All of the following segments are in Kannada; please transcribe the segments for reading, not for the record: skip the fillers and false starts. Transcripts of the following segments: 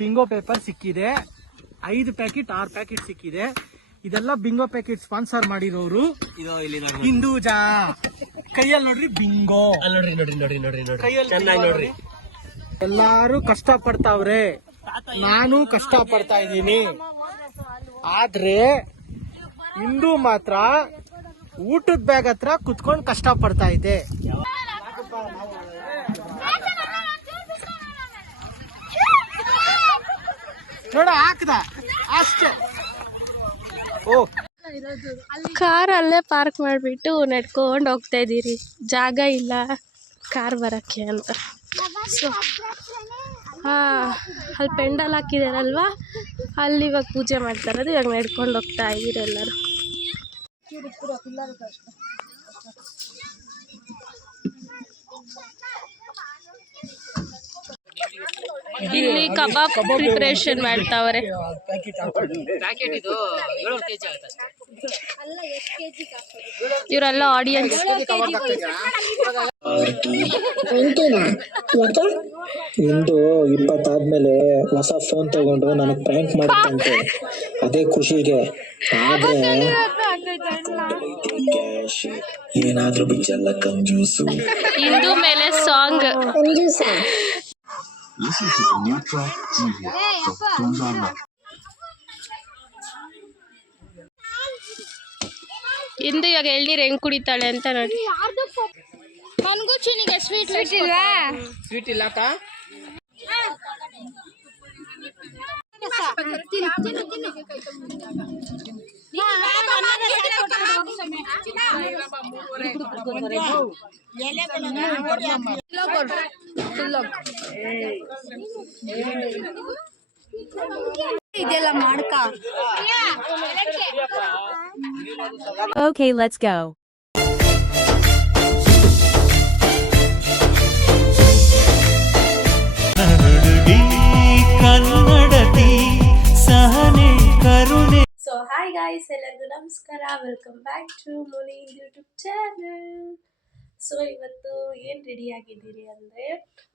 ಬಿಂಗೋ ಪೇಪರ್ ಸಿಕ್ಕಿದೆ, 5 ಪ್ಯಾಕೆಟ್ 6 ಪ್ಯಾಕೆಟ್ ಸಿಕ್ಕಿದೆ. ಇದೆಲ್ಲ ಬಿಂಗೋ ಪ್ಯಾಕೆಟ್ ಸ್ಪಾನ್ಸರ್ ಮಾಡಿರೋರು ಹಿಂದೂಜಾ. ಕೈಯಲ್ಲಿ ನೋಡ್ರಿ ಬಿಂಗೋ, ಕೈಯಲ್ಲಿ ಎಲ್ಲಾರು ಕಷ್ಟ ಪಡ್ತಾವ್ರೆ, ನಾನು ಕಷ್ಟ ಪಡ್ತಾ ಇದ್ದೀನಿ. ಆದ್ರೆ ಹಿಂದೂ ಮಾತ್ರ ಊಟದ ಬ್ಯಾಗ್ ಹತ್ರ ಕುತ್ಕೊಂಡು ಕಷ್ಟ ಪಡ್ತಾ ಇದೆ. ನೋಡ ಹಾಕ್ದ ಅಷ್ಟೇ. ಕಾರ್ ಅಲ್ಲೇ ಪಾರ್ಕ್ ಮಾಡಿಬಿಟ್ಟು ನಡ್ಕೊಂಡು ಹೋಗ್ತಾ ಇದ್ದೀರಿ, ಜಾಗ ಇಲ್ಲ ಕಾರ್ ಬರೋಕ್ಕೆ ಅಂತ. ಸೊ ಅಲ್ಲಿ ಪೆಂಡಲ್ ಹಾಕಿದಾರಲ್ವಾ, ಅಲ್ಲಿ ಇವಾಗ ಪೂಜೆ ಮಾಡ್ತಾ ಇರೋದು. ಇವಾಗ ನಡ್ಕೊಂಡು ಹೋಗ್ತಾ ಇದ್ದೀರಿ ಎಲ್ಲರೂ. ಇಲ್ಲಿ ಕಬಾಬ್ ಪ್ರಿಪರೇಷನ್ ಮಾಡ್ತಾವ್ರೆ. ಇವರೆಲ್ಲ ಆಡಿಯನ್ಸ್. ಇಂದು 20 ಆದ್ಮೇಲೆ ಹೊಸ ಫೋನ್ ತಗೊಂಡು ನನಗೆ ಪ್ರ್ಯಾಂಕ್ ಮಾಡುತ್ತಂತೆ, ಅದೇ ಖುಷಿಗೆ. ಆದ್ರೆ ಏನಾದ್ರೂ ಬಿಚ್ಚಲ್ಲ ಕಂಜೂಸು. ಇಂದು ಮೇಲೆ ಸಾಂಗ್. ಇಂದು ಇವಾಗ ಎಳ್ನೀರು ಹೆಂಗ್ ಕುಡಿತಾಳೆ ಅಂತ ನೋಡಿ. ನನಗೂ ಚಿನಿಗೆ ಸ್ವೀಟ್ ಇಲ್ವಾ? ಸ್ವೀಟ್ ಇಲ್ಲ ಅಕ್ಕ. ಇದೆಲ್ಲ ಮಾಡ್ಕ. Okay, let's go. So hi guys, ಎಲ್ಲರಿಗೂ ನಮಸ್ಕಾರ. ವೆಲ್ಕಮ್ ಬ್ಯಾಕ್ ಟು ಮುನೀನ್ ಯೂಟ್ಯೂಬ್ ಚಾನಲ್. ಸೊ ಇವತ್ತು ಏನು ರೆಡಿ ಆಗಿದ್ದೀರಿ ಅಂದರೆ,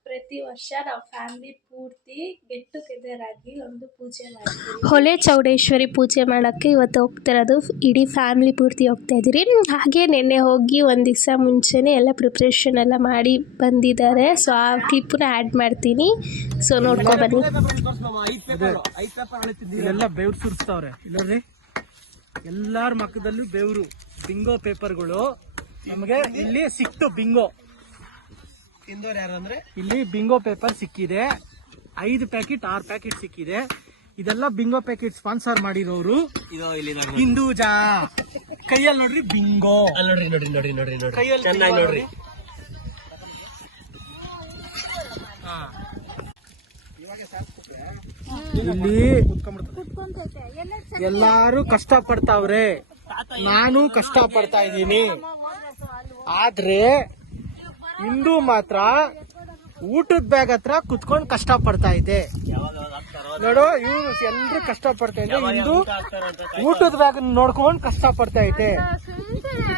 ಪ್ರತಿ ವರ್ಷ ನಾವು ಫ್ಯಾಮಿಲಿ ಪೂರ್ತಿ ಗೆಟ್ ಟುಗೆದರ್ ಆಗಿ ಒಂದು ಪೂಜೆ ಮಾಡ್ತೀವಿ. ಹೊಳೆ ಚೌಡೇಶ್ವರಿ ಪೂಜೆ ಮಾಡೋಕ್ಕೆ ಇವತ್ತು ಹೋಗ್ತಿರೋದು. ಇಡೀ ಫ್ಯಾಮಿಲಿ ಪೂರ್ತಿ ಹೋಗ್ತಾ ಇದ್ದೀರಿ. ಹಾಗೆ ನಿನ್ನೆ ಹೋಗಿ ಒಂದು ದಿವಸ ಮುಂಚೆನೇ ಎಲ್ಲ ಪ್ರಿಪ್ರೇಷನ್ ಎಲ್ಲ ಮಾಡಿ ಬಂದಿದ್ದಾರೆ. ಸೊ ಆ ಕ್ಲಿಪ್ಪನ್ನ ಆ್ಯಡ್ ಮಾಡ್ತೀನಿ, ಸೊ ನೋಡ್ಕೊಬನ್ನಿ. ಎಲ್ಲ ಬೆವ್ರು ಸುರಿಸ್ತಾವ್ರೆ ನೋಡ್ರಿ, ಎಲ್ಲಾರ ಮಕ್ಕದಲ್ಲೂ ಬೆವರು. ಬಿಂಗೋ ಪೇಪರ್ಗಳು ನಮಗೆ ಇಲ್ಲಿ ಸಿಕ್ತು. ಬಿಂಗೋ ಇಂದೋರ್ ಯಾರಂದ್ರೆ ಇಲ್ಲಿ ಬಿಂಗೋ ಪೇಪರ್ ಸಿಕ್ಕಿದೆ, 5 ಪ್ಯಾಕೆಟ್ 6 ಪ್ಯಾಕೆಟ್ ಸಿಕ್ಕಿದೆ. ಇದೆಲ್ಲ ಬಿಂಗೋ ಪ್ಯಾಕೆಟ್ ಸ್ಪಾನ್ಸರ್ ಮಾಡಿರೋರು ಹಿಂದೂಜಾ. ಕೈಯಲ್ಲಿ ನೋಡ್ರಿ ಬಿಂಗೋ, ಕೈಯಲ್ಲಿ ನೋಡ್ರಿ. ಇಲ್ಲಿ ಎಲ್ಲಾರು ಕಷ್ಟ ಪಡ್ತಾವ್ರೆ, ನಾನು ಕಷ್ಟ ಪಡ್ತಾ ಇದ್ದೀನಿ. ಆದ್ರೆ ಹಿಂದೂ ಮಾತ್ರ ಊಟದ ಬ್ಯಾಗ್ ಹತ್ರ ಕುತ್ಕೊಂಡು ಕಷ್ಟ ಪಡ್ತಾ ಇದೆ. ನೋಡು, ಇವ್ರು ಎಲ್ರು ಕಷ್ಟ ಪಡ್ತಾ ಇದೆ. ಹಿಂದೂ ಊಟದ ಬ್ಯಾಗ್ ನೋಡ್ಕೊಂಡು ಕಷ್ಟ ಪಡ್ತಾ ಇದೆ.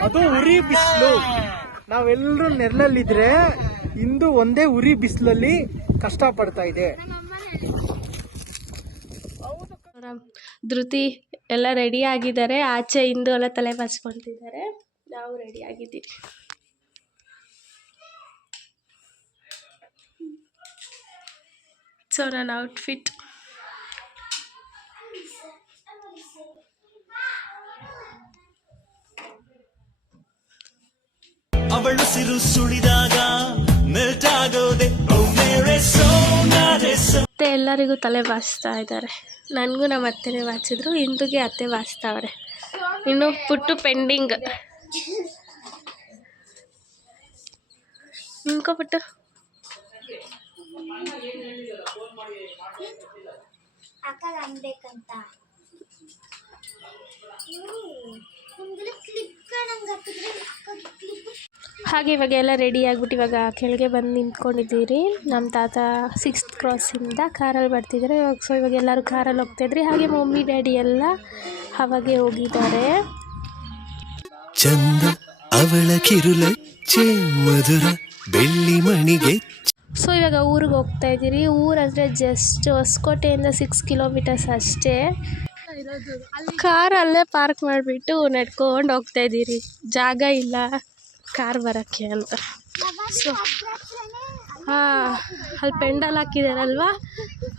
ಅದು ಉರಿ ಬಿಸಿಲು. ನಾವೆಲ್ಲರೂ ನೆರಳಲ್ಲಿದ್ರೆ ಹಿಂದೂ ಒಂದೇ ಉರಿ ಬಿಸಿಲಲ್ಲಿ ಕಷ್ಟ ಪಡ್ತಾ ಇದೆ. ಧೃತಿ ಎಲ್ಲ ರೆಡಿ ಆಗಿದ್ದಾರೆ. ಆಚೆ ಹಿಂದೂ ಎಲ್ಲ ತಲೆ ಬಾಚ್ಕೊಳ್ತಿದ್ದಾರೆ. ನಾವು ರೆಡಿ ಆಗಿದ್ದೀವಿ. ಸೊ ನನ್ನ ಔಟ್ಫಿಟ್ ಅವಳು ಸಿರು ಸುಳಿದಾಗ ಮೆಲ್ಟ್ ಆಗೋದೆ. ಮತ್ತೆ ಎಲ್ಲರಿಗೂ ತಲೆ ಬಾಚ್ತಾ ಇದ್ದಾರೆ. ನನಗೂ ನಮ್ಮ ಅತ್ತೆನೇ ಬಾಚಿದ್ರು, ಹಿಂದೂಗೆ ಅತ್ತೆ ಬಾಚ್ತಾವ್ರೆ. ಇನ್ನು ಪುಟ್ಟು ಪೆಂಡಿಂಗ್. ನಿಂತ್ಕೊಬಿಟ್ಟು ಹಾಗೆ ಇವಾಗ ಎಲ್ಲ ರೆಡಿ ಆಗಿಬಿಟ್ಟು ಇವಾಗ ಕೆಳಗೆ ಬಂದು ನಿಂತ್ಕೊಂಡಿದ್ದೀರಿ. ನಮ್ಮ ತಾತ 6th ಕ್ರಾಸಿಂದ ಕಾರಲ್ಲಿ ಬರ್ತಿದ್ದಾರೆ ಇವಾಗ. ಸೊ ಇವಾಗ ಎಲ್ಲರೂ ಕಾರಲ್ಲಿ ಹೋಗ್ತಾಯಿದ್ರಿ. ಹಾಗೆ ಮಮ್ಮಿ ಡ್ಯಾಡಿ ಎಲ್ಲ ಅವಾಗೆ ಹೋಗಿದ್ದಾರೆ. ಚಂದ ಅವಳ ಕಿರುಲಚ್ಚೆ ಮಧುರ ಬೆಳ್ಳಿ ಮಣಿಗೆ. ಸೊ ಇವಾಗ ಊರಿಗೆ ಹೋಗ್ತಾ ಇದ್ದೀರಿ. ಊರಂದರೆ ಜಸ್ಟ್ ಹೊಸಕೋಟೆಯಿಂದ 6 ಕಿಲೋಮೀಟರ್ಸ್ ಅಷ್ಟೇ. ಕಾರ್ ಅಲ್ಲೇ ಪಾರ್ಕ್ ಮಾಡಿಬಿಟ್ಟು ನಡ್ಕೊಂಡು ಹೋಗ್ತಾ ಇದ್ದೀರಿ, ಜಾಗ ಇಲ್ಲ ಕಾರ್ ಬರೋಕ್ಕೆ ಅಂತ. ಸೊ ಅಲ್ಲಿ ಪೆಂಡಲ್ ಹಾಕಿದಾರಲ್ವ,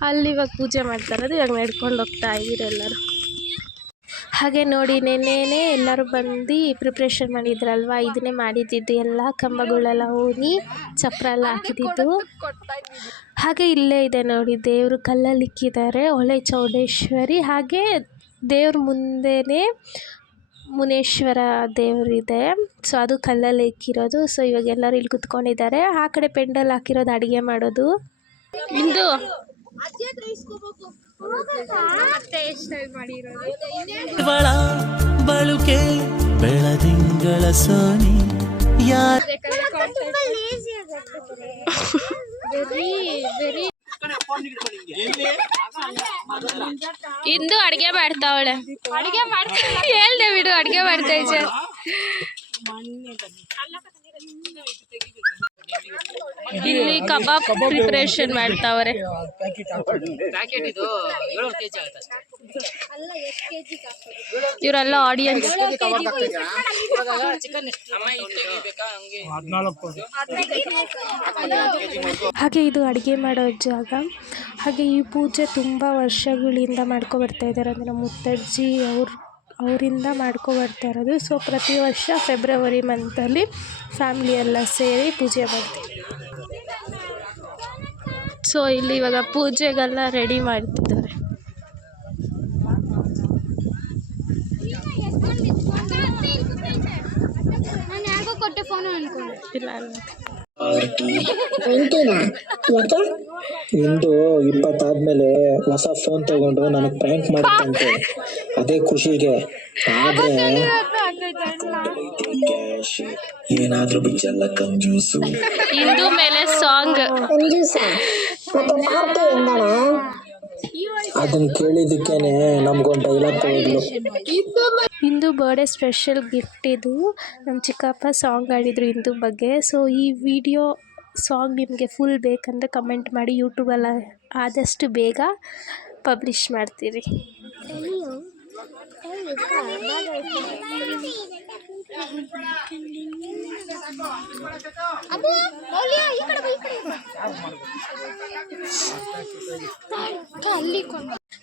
ಅಲ್ಲಿ ಇವಾಗ ಪೂಜೆ ಮಾಡ್ತಾ ಇರೋದು. ಇವಾಗ ನಡ್ಕೊಂಡು ಹೋಗ್ತಾ ಇದ್ದೀರಿ ಎಲ್ಲರೂ. ಹಾಗೆ ನೋಡಿ, ನೆನ್ನೆನೇ ಎಲ್ಲರೂ ಬಂದು ಪ್ರಿಪ್ರೇಷನ್ ಮಾಡಿದ್ರಲ್ವ, ಇದನ್ನೇ ಮಾಡಿದ್ದಿದ್ದು ಎಲ್ಲ ಕಂಬಗಳೆಲ್ಲ ಊನಿ ಚಪ್ರ ಎಲ್ಲ ಹಾಕಿದ್ದು. ಹಾಗೆ ಇಲ್ಲೇ ಇದೆ ನೋಡಿ, ದೇವರು ಕಲ್ಲಲ್ಲಿ ಇಕ್ಕಿದ್ದಾರೆ, ಹೊಳೆ ಚೌಡೇಶ್ವರಿ. ಹಾಗೆ ದೇವ್ರ ಮುಂದೆನೇ ಮುನೇಶ್ವರ ದೇವರಿದೆ. ಸೊ ಅದು ಕಲ್ಲಲ್ಲಿ ಇಕ್ಕಿರೋದು. ಸೊ ಇವಾಗ ಎಲ್ಲರೂ ಇಲ್ಲಿ ಕುತ್ಕೊಂಡಿದ್ದಾರೆ. ಆ ಕಡೆ ಪೆಂಡಲ್ ಹಾಕಿರೋದು ಅಡುಗೆ ಮಾಡೋದು. ಇಂದು ಇವಳ ಬಳುಕೆ ಬೆಳದಿಂಗಳ ಸೋನಿ ಯಾರ ಇಂದು ಅಡುಗೆ ಮಾಡ್ತಾವಳೆ. ಹೇಳ್ದೆ ಬಿಡು, ಅಡುಗೆ ಮಾಡ್ತಾ ಇದ್ದೆ. ಇಲ್ಲಿ ಕಬಾಬ್ ಪ್ರಿಪರೇಷನ್ ಮಾಡ್ತಾವ್ರೆ. ಇವರೆಲ್ಲ ಆಡಿಯನ್ಸ್. ಹಾಗೆ ಇದು ಅಡುಗೆ ಮಾಡೋ ಜಾಗ. ಹಾಗೆ ಈ ಪೂಜೆ ತುಂಬ ವರ್ಷಗಳಿಂದ ಮಾಡ್ಕೊಬರ್ತಾ ಇದ್ದಾರೆ. ಅಂದರೆ ಮುತ್ತಜ್ಜಿ ಅವರಿಂದ ಮಾಡ್ಕೊಬರ್ತಾ ಇರೋದು. ಸೊ ಪ್ರತಿ ವರ್ಷ ಫೆಬ್ರವರಿ ಮಂತಲ್ಲಿ ಫ್ಯಾಮ್ಲಿ ಎಲ್ಲ ಸೇರಿ ಪೂಜೆ ಮಾಡ್ತೀವಿ. ಸೊ ಇಲ್ಲಿ ಇವಾಗ ಪೂಜೆಗೆಲ್ಲ ರೆಡಿ ಮಾಡ್ತಿದ್ದಾರೆ. ಇಲ್ಲ ಇಂದು 20 ಆದ್ಮೇಲೆ ಹೊಸ ಫೋನ್ ತಗೊಂಡು ನನಗೆ ಪ್ರ್ಯಾಂಕ್ ಮಾಡುತ್ತಂತೆ. ಅದೇ ಖುಷಿಗೆ. ಆದ್ರೆ ಏನಾದ್ರೂ ಬಿಚ್ಚಲ್ಲ ಕಂಜೂಸು. ಇಂದು ಮೇಲೆ ಸಾಂಗ್. ಅದನ್ನ ಕೇಳಿದಕ್ಕೇನೆ ನಮ್ಗೊಂದು ಡೈಲಾಗ್ ತಗೊಂಡ್ಲು. ಇಂದು ಬರ್ಡೇ ಸ್ಪೆಷಲ್ ಗಿಫ್ಟ್ ಇದು. ನಮ್ಮ ಚಿಕ್ಕಪ್ಪ ಸಾಂಗ್ ಆಡಿದರು ಇಂದು ಬಗ್ಗೆ. ಸೊ ಈ ವಿಡಿಯೋ ಸಾಂಗ್ ನಿಮಗೆ ಫುಲ್ ಬೇಕಂದರೆ ಕಮೆಂಟ್ ಮಾಡಿ, ಯೂಟ್ಯೂಬೆಲ್ಲ ಆದಷ್ಟು ಬೇಗ ಪಬ್ಲಿಷ್ ಮಾಡ್ತೀರಿ.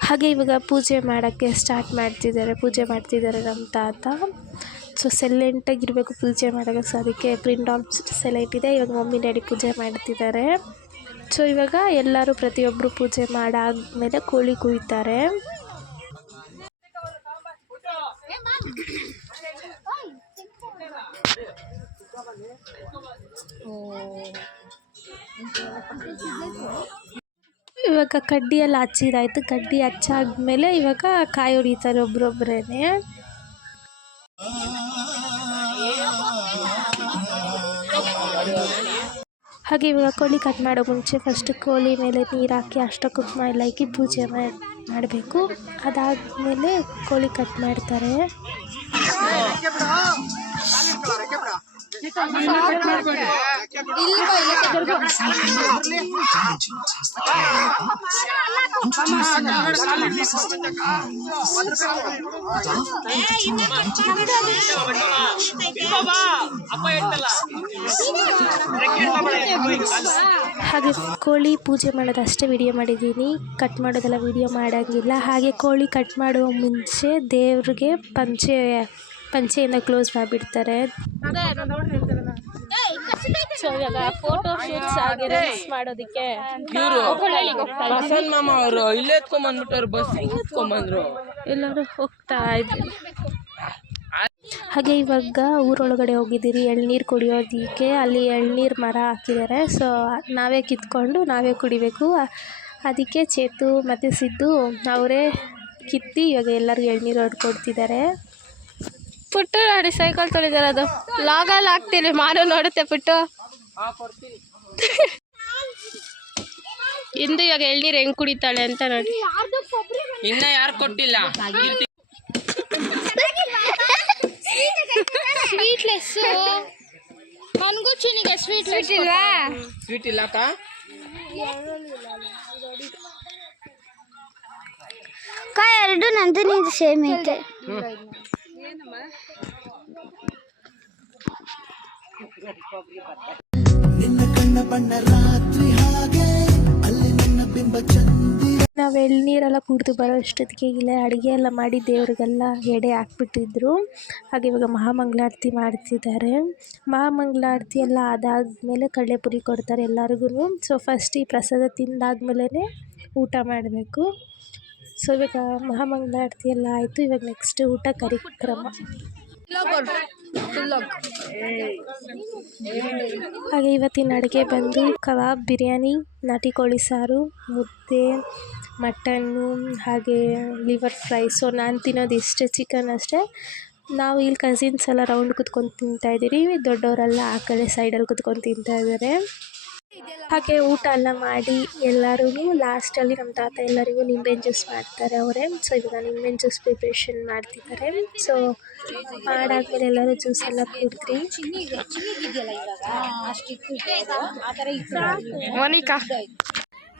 ಹಾಗೆ ಇವಾಗ ಪೂಜೆ ಮಾಡೋಕ್ಕೆ ಸ್ಟಾರ್ಟ್ ಮಾಡ್ತಿದ್ದಾರೆ. ಪೂಜೆ ಮಾಡ್ತಿದ್ದಾರೆ ನಮ್ಮ ತಾತ. ಸೊ ಸೈಲೆಂಟಾಗಿರಬೇಕು ಪೂಜೆ ಮಾಡೋಕ್ಕೆ. ಸೊ ಅದಕ್ಕೆ ಪ್ರಿಂಟ್ ಆಫ್ ಸೈಲೆಂಟ್ ಇದೆ. ಇವಾಗ ಮಮ್ಮಿ ಡ್ಯಾಡಿ ಪೂಜೆ ಮಾಡ್ತಿದ್ದಾರೆ. ಸೊ ಇವಾಗ ಎಲ್ಲರೂ ಪ್ರತಿಯೊಬ್ಬರು ಪೂಜೆ ಮಾಡಾದ್ಮೇಲೆ ಕೋಳಿ ಕುಯ್ತಾರೆ. ಇವಾಗ ಕಡ್ಡಿ ಎಲ್ಲ ಹಚ್ಚಿದಾಯ್ತು. ಕಡ್ಡಿ ಹಚ್ಚಾದ್ಮೇಲೆ ಇವಾಗ ಕಾಯಿ ಹೊಡಿತಾರೆ ಒಬ್ರೊಬ್ರೇನೆ. ಹಾಗೆ ಇವಾಗ ಕೋಳಿ ಕಟ್ ಮಾಡೋ ಮುಂಚೆ ಫಸ್ಟ್ ಕೋಳಿ ಮೇಲೆ ನೀರು ಹಾಕಿ ಅಷ್ಟ ಕುಂಕುಮ ಎಲ್ಲ ಹಾಕಿ ಪೂಜೆ ಮಾಡಬೇಕು. ಅದಾದಮೇಲೆ ಕೋಳಿ ಕಟ್ ಮಾಡ್ತಾರೆ. ಹಾಗೆ ಕೋಳಿ ಪೂಜೆ ಮಾಡೋದು ಅಷ್ಟೇ ವಿಡಿಯೋ ಮಾಡಿದ್ದೀನಿ, ಕಟ್ ಮಾಡೋದೆಲ್ಲ ವಿಡಿಯೋ ಮಾಡೋಂಗಿಲ್ಲ. ಹಾಗೆ ಕೋಳಿ ಕಟ್ ಮಾಡುವ ಮುಂಚೆ ದೇವ್ರಿಗೆ ಪಂಚೆಯಿಂದ ಕ್ಲೋಸ್ ಮಾಡಿಬಿಡ್ತಾರೆ. ಸೊ ಇವಾಗ ಫೋಟೋ ಶೂಟ್ಸ್ ಆಗಿ ರೀಲ್ಸ್ ಮಾಡೋದಕ್ಕೆ ಮಾಮ ಅವರು ಇಲ್ಲೇ ಎತ್ಕೊಂಡ್ಬಂದ್ಬಿಟ್ಟವ್ರು, ಬಸ್ ಎತ್ಕೊಂಡ್ಬಂದ್ರು, ಎಲ್ಲರೂ ಹೋಗ್ತಾ ಇದ್ದೀವಿ. ಹಾಗೆ ಇವಾಗ ಊರೊಳಗಡೆ ಹೋಗಿದ್ದೀರಿ ಎಳ್ನೀರು ಕುಡಿಯೋದಕ್ಕೆ. ಅಲ್ಲಿ ಎಳ್ನೀರು ಮರ ಹಾಕಿದ್ದಾರೆ. ಸೊ ನಾವೇ ಕಿತ್ಕೊಂಡು ನಾವೇ ಕುಡಿಬೇಕು. ಅದಕ್ಕೆ ಚೇತು ಮತ್ತು ಸಿದ್ದು ಅವರೇ ಕಿತ್ತಿ ಇವಾಗ ಎಲ್ಲರಿಗೂ ಎಳ್ನೀರು ಹೊಡ್ಕೊಡ್ತಿದ್ದಾರೆ. ಪುಟ್ಟು ನೋಡಿ ಸೈಕಲ್ ತೊಳಿದಾರೆ. ಅದು ಲಾಗಲ್ಲಿ ಹಾಕ್ತೀರಿ, ಮಾರು ನೋಡುತ್ತೆ ಪುಟ್ಟು. ಇಂದು ಇವಾಗ ಎಳ್ನೀರು ಹೆಂಗೆ ಕುಡಿತಾಳೆ ಅಂತ ನೋಡಿ. ಇನ್ನ ಯಾರು ಕೊಟ್ಟಿಲ್ಲ. ಸ್ವೀಟ್ಲೆಸ್ ನನಗೂ ಚಿನಿಗೆ ಸ್ವೀಟ್ ಇಲ್ವಾ? ಸ್ವೀಟ್ ಇಲ್ಲಕ್ಕ. ಎರಡು ನಂದು ನಿಂದು ಸೇಮ್ ಐತೆ. ನಾವು ಎಳ್ನೀರೆಲ್ಲ ಕುಡಿದು ಬರೋ ಅಷ್ಟೊತ್ತಿಗೆ ಇಲ್ಲ ಅಡುಗೆ ಎಲ್ಲ ಮಾಡಿ ದೇವ್ರಿಗೆಲ್ಲ ಎಡೆ ಹಾಕ್ಬಿಟ್ಟಿದ್ರು. ಹಾಗೆ ಇವಾಗ ಮಹಾಮಂಗಳಾರತಿ ಮಾಡ್ತಿದ್ದಾರೆ. ಮಹಾಮಂಗಳಾರತಿ ಎಲ್ಲ ಅದಾದಮೇಲೆ ಕಡಲೆಪುರಿ ಕೊಡ್ತಾರೆ ಎಲ್ಲರಿಗೂ. ಸೊ ಫಸ್ಟ್ ಈ ಪ್ರಸಾದ ತಿಂದಾದ್ಮೇಲೆ ಊಟ ಮಾಡಬೇಕು. ಸೊ ಇವಾಗ ಮಹಾಮಂಗಳಾರತಿ ಎಲ್ಲ ಆಯಿತು. ಇವಾಗ ನೆಕ್ಸ್ಟ್ ಊಟ ಕಾರ್ಯಕ್ರಮ. ಹಾಗೆ ಇವತ್ತಿನ ಅಡುಗೆ ಬಂದು ಕಬಾಬ್, ಬಿರಿಯಾನಿ, ನಾಟಿ ಕೋಳಿ ಸಾರು, ಮುದ್ದೆ, ಮಟನ್ನು, ಹಾಗೆ ಲಿವರ್ ಫ್ರೈ. ಸೊ ನಾನು ತಿನ್ನೋದು ಇಷ್ಟೇ, ಚಿಕನ್ ಅಷ್ಟೇ. ನಾವು ಇಲ್ಲಿ ಕಸಿನ್ಸ್ ಎಲ್ಲ ರೌಂಡ್ ಕುತ್ಕೊಂಡು ತಿಂತಾಯಿದ್ದೀರಿ. ದೊಡ್ಡವರೆಲ್ಲ ಆ ಕಡೆ ಸೈಡಲ್ಲಿ ಕುತ್ಕೊಂಡು ತಿಂತಾಯಿದ್ದಾರೆ. ಹಾಗೆ ಊಟ ಎಲ್ಲ ಮಾಡಿ ಎಲ್ಲರೂ ಲಾಸ್ಟಲ್ಲಿ ನಮ್ಮ ತಾತ ಎಲ್ಲರಿಗೂ ನಿಂಬೆಹಣ್ಣು ಜ್ಯೂಸ್ ಮಾಡ್ತಾರೆ ಅವರೇ. ಸೊ ಇವಾಗ ನಿಂಬೆಹಣ್ಣು ಜ್ಯೂಸ್ ಪ್ರಿಪ್ರೇಷನ್ ಮಾಡ್ತಿದ್ದಾರೆ. ಸೊ ಮಾಡಾದ್ಮೇಲೆ ಎಲ್ಲರೂ ಜ್ಯೂಸ್ ಎಲ್ಲ ಕುಡಿದ್ರಿ.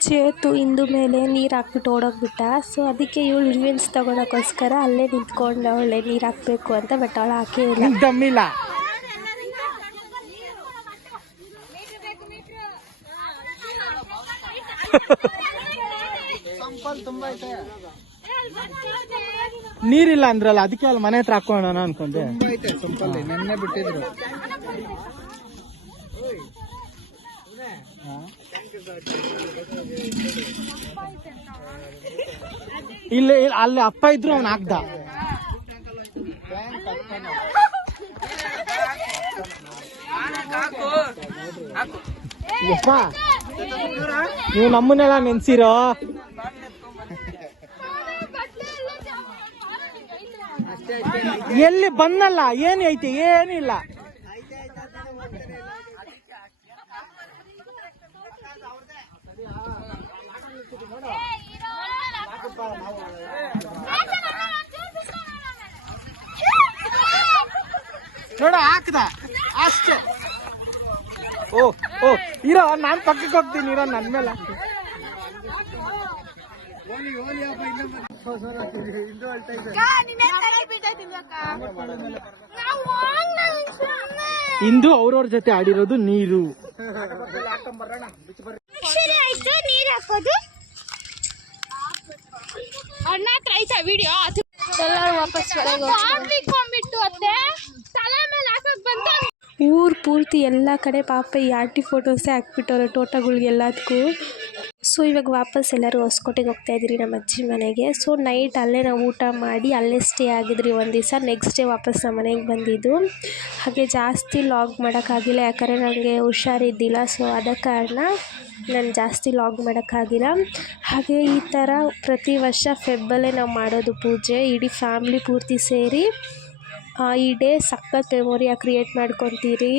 ಚೇತು ಇಂದು ಮೇಲೆ ನೀರು ಹಾಕ್ಬಿಟ್ಟು ಓಡೋಗ್ಬಿಟ್ಟ. ಸೊ ಅದಕ್ಕೆ ಇವಳು ರಿವೆಂಜ್ ತೊಗೊಳಕ್ಕೋಸ್ಕರ ಅಲ್ಲೇ ನಿಂತ್ಕೊಂಡು ಅವಳೆ ನೀರು ಹಾಕಬೇಕು ಅಂತ. ಬಟ್ ಅವಳು ಹಾಕೇ ಇಲ್ಲ. ನೀರಿಲ್ಲ ಅಂದ್ರಲ್ಲ, ಅದಕ್ಕೆ ಅಲ್ಲಿ ಮನೆ ಹತ್ರ ಹಾಕೋಣ ಅನ್ಕೊಂಡೆ. ನೆನ್ನೆ ಬಿಟ್ಟಿದ್ರು. ಇಲ್ಲಿ ಅಲ್ಲಿ ಅಪ್ಪ ಇದ್ರು ಅವ್ನು ಹಾಕ್ದ. ಯಪ್ಪ, ನೀವು ನಮ್ಮನ್ನೆಲ್ಲ ನೆನ್ಸಿರೋ. ಎಲ್ಲಿ ಬಂದಲ್ಲ, ಏನು ಐತಿ? ಏನಿಲ್ಲ. ನೋಡ ಹಾಕ್ದ ಅಷ್ಟೇ. ಓ ಓ ಇರೋ, ನಾನ್ ಪಕ್ಕಕ್ಕೆ ಹೋಗ್ತೀನಿ. ಇರೋ, ನನ್ ಮೇಲೆ ಇಂದು ಅವ್ರವ್ರ ಜೊತೆ ಆಡಿರೋದು ನೀರು. ನೀರು ಹಾಕೋದು ಅಣ್ಣ ಹತ್ರ ಐತಾ ವಿಡಿಯೋ. ಎಲ್ಲರೂ ವಾಪಸ್ ಬಿಟ್ಟು ಅತ್ತೆ ತಲೆ ಮೇಲೆ ಹಾಕಕ್ ಬಂತ. ಊರು ಪೂರ್ತಿ ಎಲ್ಲ ಕಡೆ ಪಾಪ ಈ ಆಂಟಿ ಫೋಟೋಸೇ ಹಾಕ್ಬಿಟ್ಟವ್ರೆ ತೋಟಗಳಿಗೆ ಎಲ್ಲದಕ್ಕೂ. ಸೊ ಇವಾಗ ವಾಪಸ್ ಎಲ್ಲರೂ ಹೊಸಕೋಟೆಗೆ ಹೋಗ್ತಾ ಇದ್ದೀರಿ ನಮ್ಮ ಅಜ್ಜಿ ಮನೆಗೆ. ಸೊ ನೈಟ್ ಅಲ್ಲೇ ನಾವು ಊಟ ಮಾಡಿ ಅಲ್ಲೇ ಸ್ಟೇ ಆಗಿದ್ರಿ ಒಂದು ದಿವಸ. ನೆಕ್ಸ್ಟ್ ಡೇ ವಾಪಸ್ ನಮ್ಮ ಮನೆಗೆ ಬಂದಿದ್ದು. ಹಾಗೆ ಜಾಸ್ತಿ ಲಾಗ್ ಮಾಡೋಕ್ಕಾಗಿಲ್ಲ, ಯಾಕಂದರೆ ನನಗೆ ಹುಷಾರಿದ್ದಿಲ್ಲ. ಸೊ ಆದ ಕಾರಣ ನಾನು ಜಾಸ್ತಿ ಲಾಗ್ ಮಾಡೋಕ್ಕಾಗಿಲ್ಲ. ಹಾಗೆ ಈ ಥರ ಪ್ರತಿ ವರ್ಷ ಫೆಬ್ಬಲ್ಲೇ ನಾವು ಮಾಡೋದು ಪೂಜೆ. ಇಡೀ ಫ್ಯಾಮ್ಲಿ ಪೂರ್ತಿ ಸೇರಿ ಈ ಡೇ ಸಖತ್ ಮೆಮೊರಿಯಾಗಿ ಕ್ರಿಯೇಟ್ ಮಾಡ್ಕೊತೀರಿ.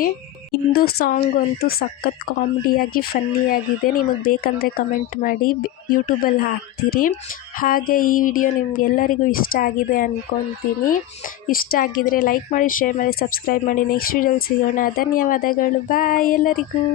ಹಿಂದೂ ಸಾಂಗ್ ಅಂತೂ ಸಖತ್ ಕಾಮಿಡಿಯಾಗಿ ಫನ್ನಿಯಾಗಿದೆ. ನಿಮಗೆ ಬೇಕಂದರೆ ಕಮೆಂಟ್ ಮಾಡಿ, ಯೂಟ್ಯೂಬಲ್ಲಿ ಹಾಕ್ತೀರಿ. ಹಾಗೆ ಈ ವಿಡಿಯೋ ನಿಮಗೆಲ್ಲರಿಗೂ ಇಷ್ಟ ಆಗಿದೆ ಅಂದ್ಕೊತೀನಿ. ಇಷ್ಟ ಆಗಿದರೆ ಲೈಕ್ ಮಾಡಿ, ಶೇರ್ ಮಾಡಿ, ಸಬ್ಸ್ಕ್ರೈಬ್ ಮಾಡಿ. ನೆಕ್ಸ್ಟ್ ವಿಡಿಯೋಲಿ ಸಿಗೋಣ. ಧನ್ಯವಾದಗಳು. ಬಾಯ್ ಎಲ್ಲರಿಗೂ.